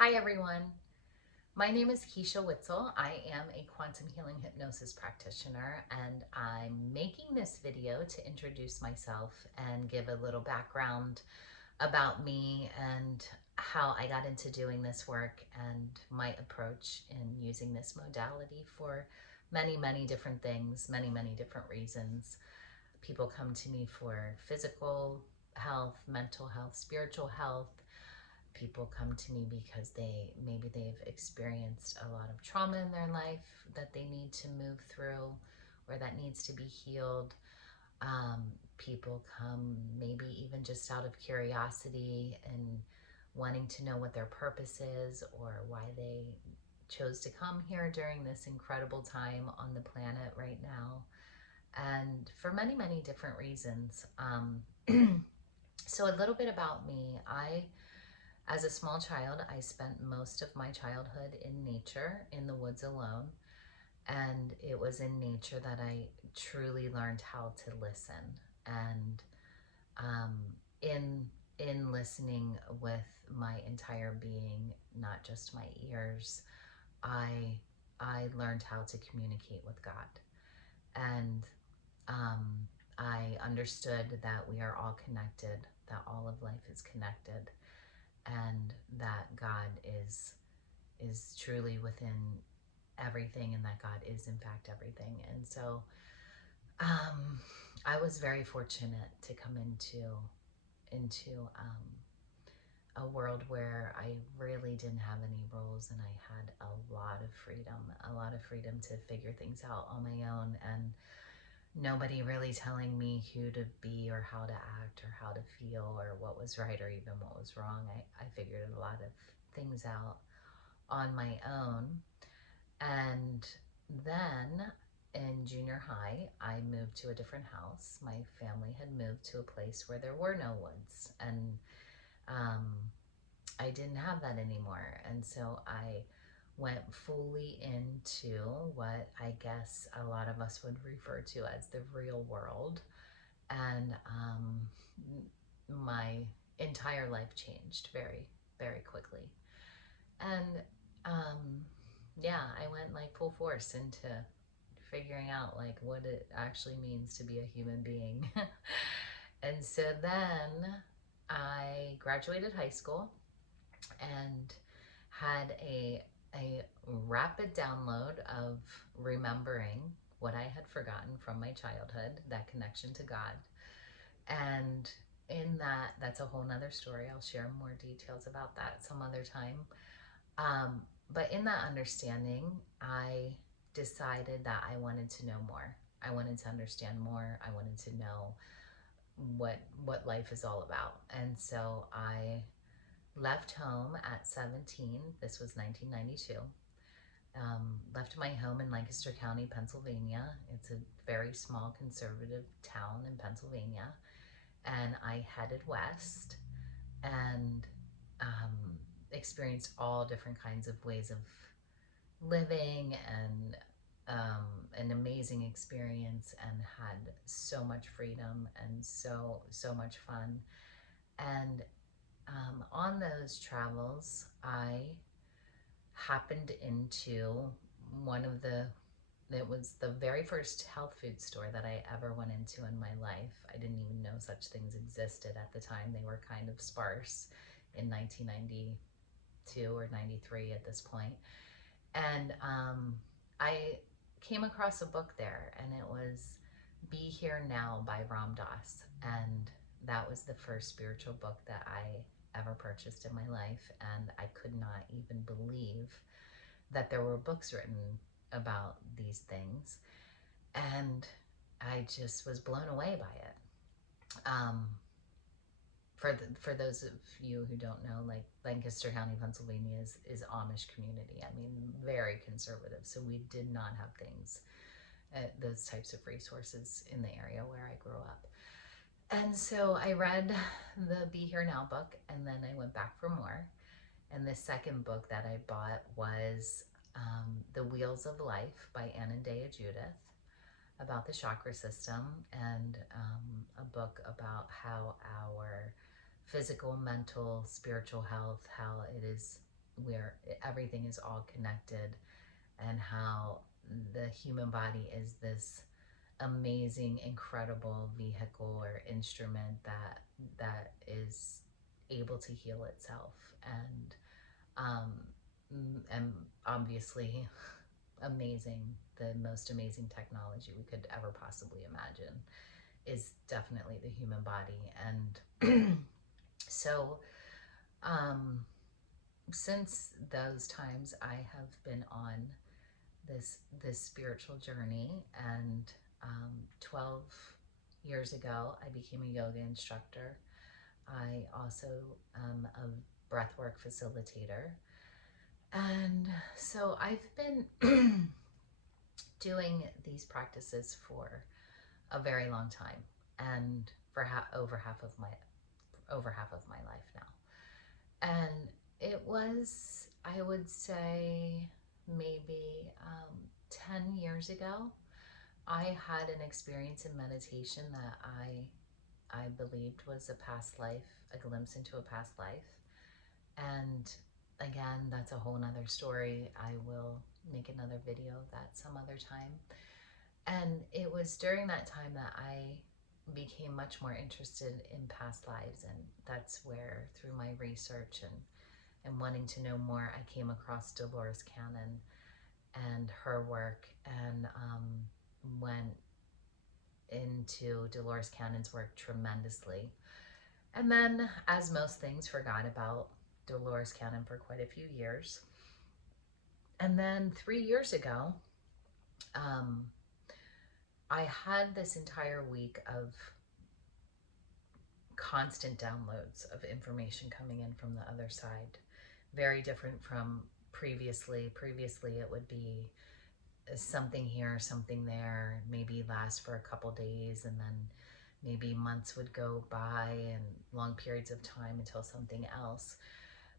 Hi everyone, my name is Keysha Whitsel. I am a quantum healing hypnosis practitioner and I'm making this video to introduce myself and give a little background about me and how I got into doing this work and my approach in using this modality for many different things, many different reasons. People come to me for physical health, mental health, spiritual health. People come to me because maybe they've experienced a lot of trauma in their life that they need to move through or that needs to be healed. um, People come maybe even just out of curiosity and wanting to know what their purpose is or why they chose to come here during this incredible time on the planet right now, and for many different reasons. So a little bit about me. As a small child, I spent most of my childhood in nature, in the woods alone. And it was in nature that I truly learned how to listen. And um, in in listening with my entire being, not just my ears, I I learned how to communicate with God. And um, I understood that we are all connected, that all of life is connected, and that God is truly within everything, and that God is in fact everything. And so um, I was very fortunate to come into a world where I really didn't have any rules, and I had a lot of freedom to figure things out on my own, and nobody really telling me who to be or how to act or how to feel or what was right or even what was wrong. I figured a lot of things out on my own. And then in junior high, I moved to a different house. My family had moved to a place where there were no woods, and um, I didn't have that anymore. And so I went fully into what I guess a lot of us would refer to as the real world. And my entire life changed very quickly. And um, yeah, I went like full force into figuring out like what it actually means to be a human being. And so then I graduated high school and had a rapid download of remembering what I had forgotten from my childhood, that connection to God. And in that's a whole nother story. I'll share more details about that some other time. But in that understanding, I decided that I wanted to know more. I wanted to understand more. I wanted to know what life is all about. And so I left home at 17. This was 1992. Left my home in Lancaster County, Pennsylvania. It's a very small conservative town in Pennsylvania. And I headed west and experienced all different kinds of ways of living, and an amazing experience, and had so much freedom and so much fun. And on those travels, I happened into one of the it was the very first health food store that I ever went into in my life. I didn't even know such things existed at the time. They were kind of sparse in 1992 or 93 at this point. And I came across a book there, and it was Be Here Now by Ram Dass. And that was the first spiritual book that I ever purchased in my life. And I could not even believe that there were books written about these things. And I just was blown away by it. Um, for those of you who don't know, like Lancaster County, Pennsylvania is Amish community. I mean, very conservative. So we did not have things, those types of resources in the area where I grew up. And so I read the Be Here Now book, and then I went back for more. And the second book that I bought was The Wheels of Life by Anandea Judith, about the chakra system, and a book about how our physical, mental, spiritual health, how it is where everything is all connected, and how the human body is this amazing, incredible vehicle or instrument that is able to heal itself. Um, and obviously amazing, the most amazing technology we could ever possibly imagine is definitely the human body. And so um, since those times, I have been on this spiritual journey. And 12 years ago, I became a yoga instructor. I also am a breathwork facilitator. And so I've been doing these practices for a very long time, and for over half of my life now. And it was, I would say, maybe 10 years ago, I had an experience in meditation that I believed was a past life, a glimpse into a past life. And again, that's a whole nother story. I will make another video of that some other time. And it was during that time that I became much more interested in past lives. And that's where, through my research and wanting to know more, I came across Dolores Cannon and her work, and went into Dolores Cannon's work tremendously. And then, as most things, forgot about Dolores Cannon for quite a few years. And then 3 years ago, um, I had this entire week of constant downloads of information coming in from the other side. Very different from previously. Previously, it would be something here, something there, maybe last for a couple days, and then maybe months would go by and long periods of time until something else.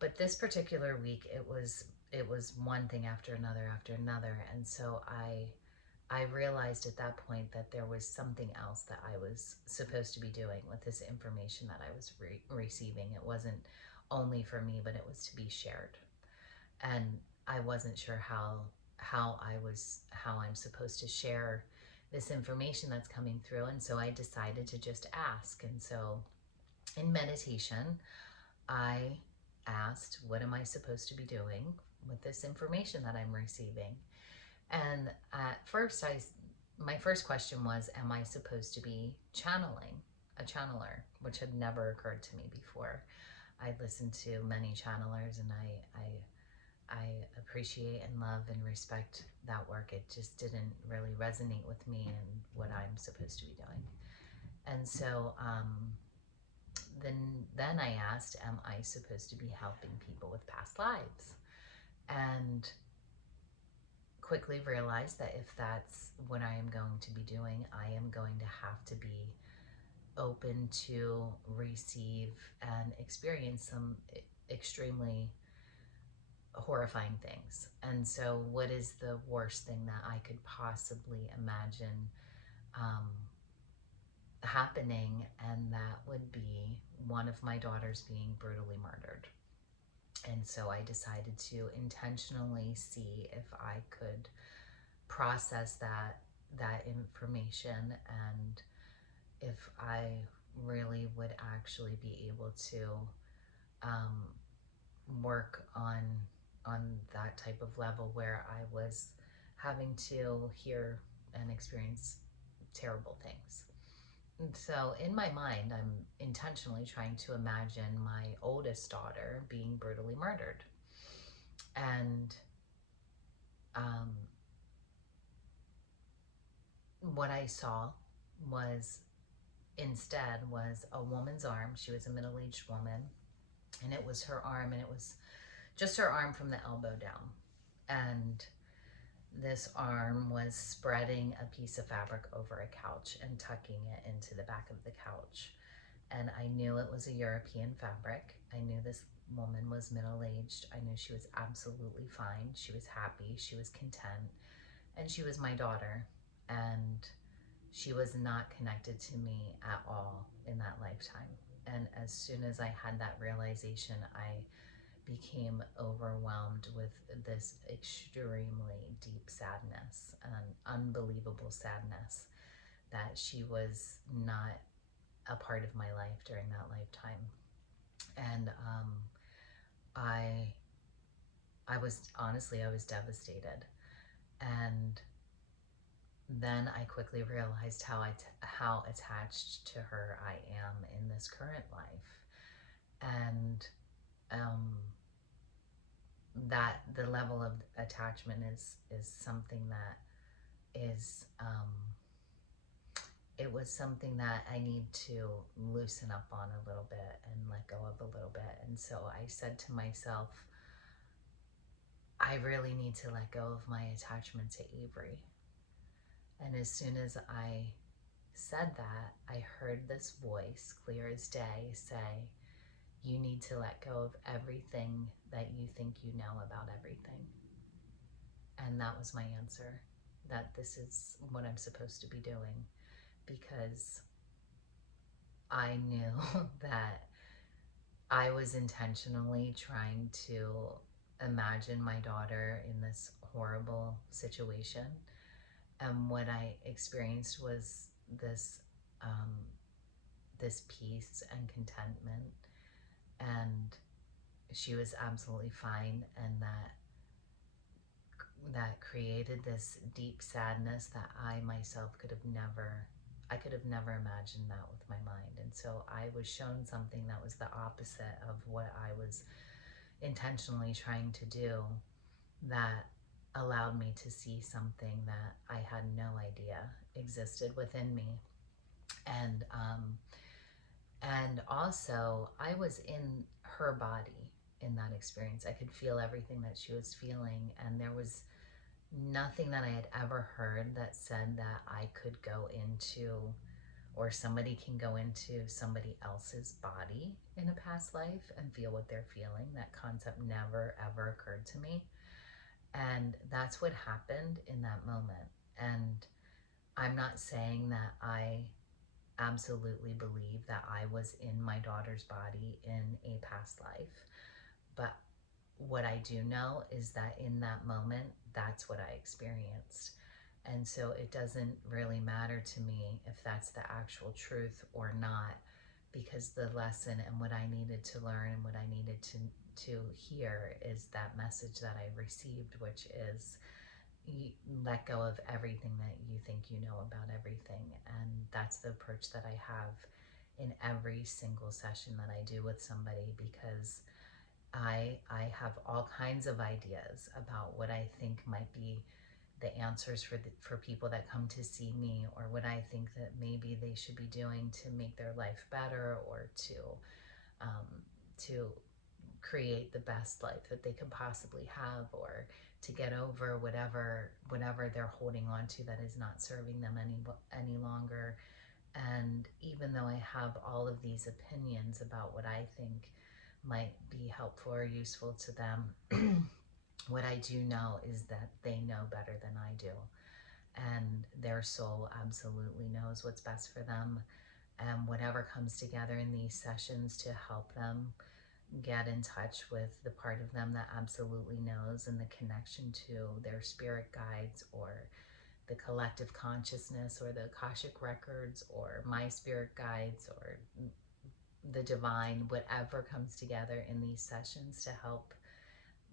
But this particular week, it was one thing after another. And so I realized at that point that there was something else that I was supposed to be doing with this information that I was receiving. It wasn't only for me, but it was to be shared. And I wasn't sure how I'm supposed to share this information that's coming through. And so I decided to just ask. And so in meditation, I asked, what am I supposed to be doing with this information that I'm receiving? And at first, my first question was, am I supposed to be channeling, a channeler, which had never occurred to me before. I listened to many channelers, and I appreciate and love and respect that work. It just didn't really resonate with me and what I'm supposed to be doing. And so then I asked, am I supposed to be helping people with past lives? And quickly realized that if that's what I am going to be doing, I am going to have to be open to receive and experience some extremely horrifying things. And so what is the worst thing that I could possibly imagine um, happening? And that would be one of my daughters being brutally murdered. And so I decided to intentionally see if I could process that information, and if I really would actually be able to um, work on that type of level where I was having to hear and experience terrible things. And so in my mind, I'm intentionally trying to imagine my oldest daughter being brutally murdered. And um, what I saw was instead was a woman's arm. She was a middle-aged woman, and it was her arm, and it was just her arm from the elbow down. And this arm was spreading a piece of fabric over a couch and tucking it into the back of the couch. And I knew it was a European fabric. I knew this woman was middle-aged. I knew she was absolutely fine. She was happy. She was content. And she was my daughter. And she was not connected to me at all in that lifetime. And as soon as I had that realization, I became overwhelmed with this extremely deep sadness, an unbelievable sadness that she was not a part of my life during that lifetime. And I I was honestly, I was devastated. And then I quickly realized how attached to her I am in this current life. And um, that the level of attachment is something that is it was something that I need to loosen up on a little bit and let go of a little bit. And so I said to myself, I really need to let go of my attachment to Avery. And as soon as I said that, I heard this voice, clear as day, say, you need to let go of everything that you think you know about everything. And that was my answer, that this is what I'm supposed to be doing, because I knew that I was intentionally trying to imagine my daughter in this horrible situation. And what I experienced was this um, this peace and contentment, and she was absolutely fine, and that created this deep sadness that I myself could have never, I could have never imagined that with my mind. And so I was shown something that was the opposite of what I was intentionally trying to do, that allowed me to see something that I had no idea existed within me. And and also, I was in her body in that experience. I could feel everything that she was feeling, and there was nothing that I had ever heard that said that I could go into, or somebody can go into somebody else's body in a past life and feel what they're feeling. That concept never ever occurred to me. And that's what happened in that moment. And I'm not saying that I absolutely believe that I was in my daughter's body in a past life, but what I do know is that in that moment, that's what I experienced. And so it doesn't really matter to me if that's the actual truth or not, because the lesson and what I needed to learn and what I needed to hear is that message that I received, which is, you let go of everything that you think you know about everything. And that's the approach that I have in every single session that I do with somebody, because I have all kinds of ideas about what I think might be the answers for people that come to see me, or what I think that maybe they should be doing to make their life better, or um, to create the best life that they could possibly have, or to get over whatever they're holding on to that is not serving them any longer. And even though I have all of these opinions about what I think might be helpful or useful to them, what I do know is that they know better than I do. And their soul absolutely knows what's best for them. And whatever comes together in these sessions to help them get in touch with the part of them that absolutely knows, and the connection to their spirit guides, or the collective consciousness, or the Akashic records, or my spirit guides, or the divine, whatever comes together in these sessions to help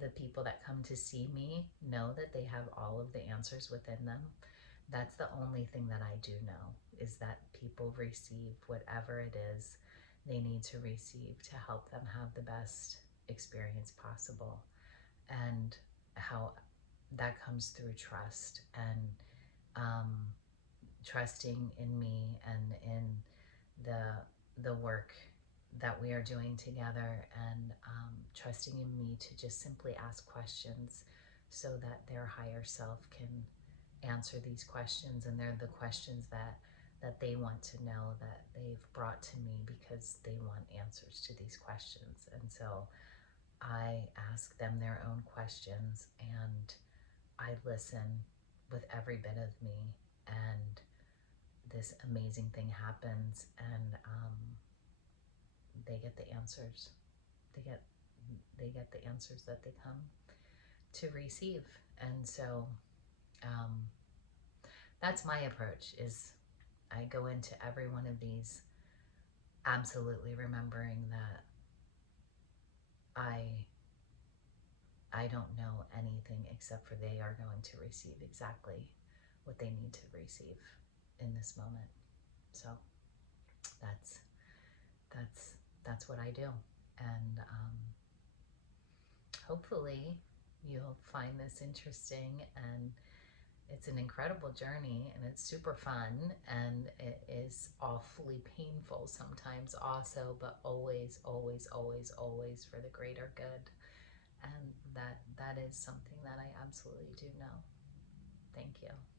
the people that come to see me know that they have all of the answers within them. That's the only thing that I do know, is that people receive whatever it is they need to receive to help them have the best experience possible. And how that comes through trust, and um, trusting in me and in the work that we are doing together, and trusting in me to just simply ask questions so that their higher self can answer these questions. And they're the questions that they want to know, that they've brought to me because they want answers to these questions. And so I ask them their own questions, and I listen with every bit of me, and this amazing thing happens, and they get the answers. They get they get the answers that they come to receive. And so um, that's my approach, is I go into every one of these absolutely remembering that I don't know anything except for they are going to receive exactly what they need to receive in this moment. So that's that's what I do. And hopefully you'll find this interesting, and it's an incredible journey, and it's super fun, and it is awfully painful sometimes also, but always, always, always, always for the greater good. And that is something that I absolutely do know. Thank you.